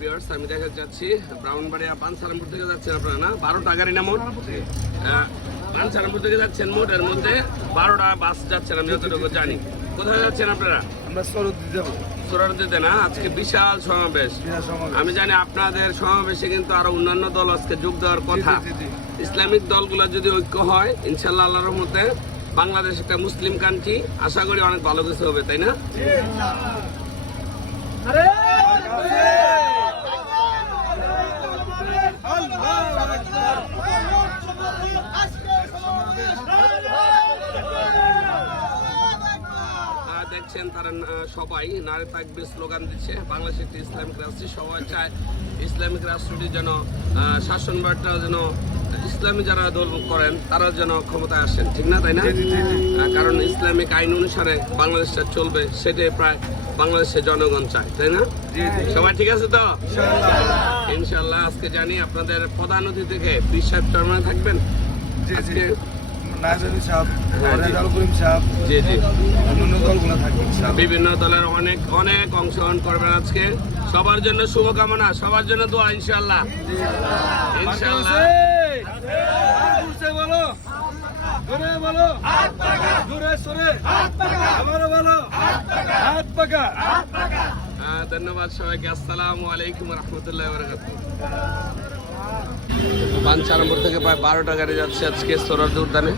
Viewers, আমি দেখা যাচ্ছি ব্রাহ্মণবাড়িয়া পানসারামপুর থেকে যাচ্ছেন আপনারা না? 12টা গাড়ি না মোট? পানসারামপুর থেকে যাচ্ছেন মোট, এর মধ্যে 12টা বাস যাচ্ছেন, আমি যতটুকু জানি। কোথায় যাচ্ছেন আপনারা? আমরা সরদি যাব। সোহরাওয়ার্দীতে না? আজকে বিশাল সমাবেশ। আমি জানি আপনাদের সমাবেশে কিন্তু আরো অন্যান্য দল আজকে যোগ দেওয়ার কথা। ইসলামিক দলগুলো যদি ঐক্য হয়, ইনশাল্লাহ আল্লাহর রহমতে বাংলাদেশ একটা মুসলিম কান্ট্রি, আশা করি অনেক ভালো কিছু হবে, তাই না? দেখছেন তারা সবাই নারে তাকবীর স্লোগান দিচ্ছে। বাংলাদেশ একটি ইসলামিক রাষ্ট্র, সবাই চায় ইসলামিক রাষ্ট্রটি যেন শাসনভারটা যেন ইসলামী যারা দল করেন তারা যেন ক্ষমতায় আসেন, ঠিক না? তাই না? কারণ ইসলামিক আইন অনুসারে বাংলাদেশটা চলবে, সেটাই প্রায় বাংলাদেশের জনগণ চায়, তাই না? সবাই ঠিক আছে তো? ইনশাল্লাহ। আজকে জানি আপনাদের প্রধান অতিথি থেকে পীর সাহেব চরমনে থাকবেন আজকে। বিভিন্ন দলের অনেক অনেক অংশগ্রহণ করবেন আজকে। সবার জন্য শুভকামনা, সবার জন্য দোয়া ইনশাল্লাহ। ইনশাল্লাহ। ধন্যবাদ সবাইকে। আসসালামু আলাইকুম রহমতুল্লাহ বারাকাতুহু। পানসারামপুর থেকে প্রায় 12টা গাড়ি যাচ্ছে আজকে সোহরাওয়ার্দী উদ্যানে।